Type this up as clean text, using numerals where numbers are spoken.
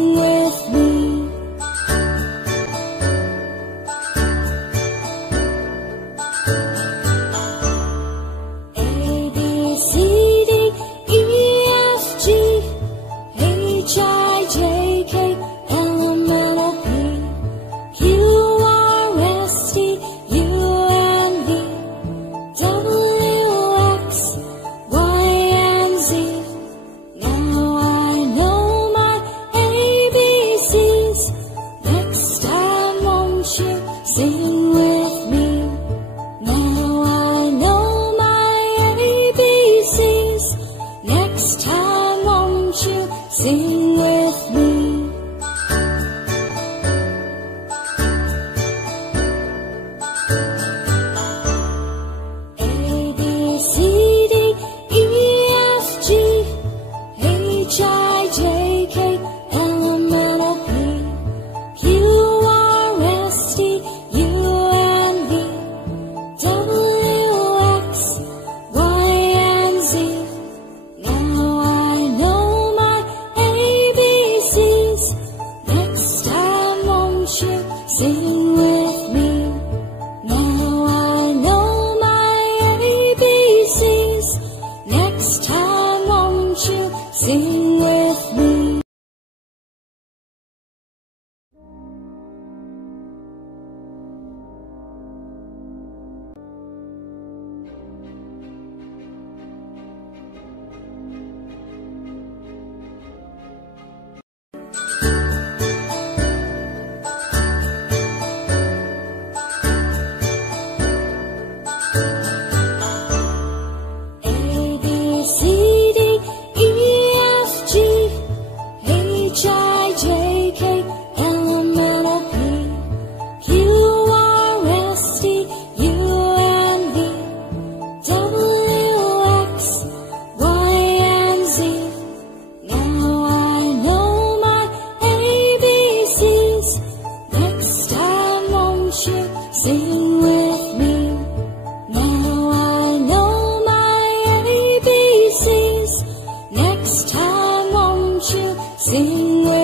sing with me. A, B, C, D, E, F, G, H, I, J, K, L, M, N, O, P, Q, R, S, T, U, N, V, W, X, Y, and Z. Now I know my ABCs. Next time won't you sing with me? Now I know my ABCs. Next time won't you sing with me? A, B, C, D, E, F, G, H, I, J, K, L, M, N, O, P, Q, R, S, T, U, N, V, W, X, Y, and Z. Now I know my ABCs. Next time won't you sing with me? Now I know my ABCs. Next time won't you sing with me? A, B, C, D, E, F, G, H, I, J, K, L, M, N, O, P, Q, R, S, T, U, N, V, W, X, Y, and Z. Now I know my ABCs. Next time won't you sing with me? Now I know my ABCs. Next time won't you sing with me?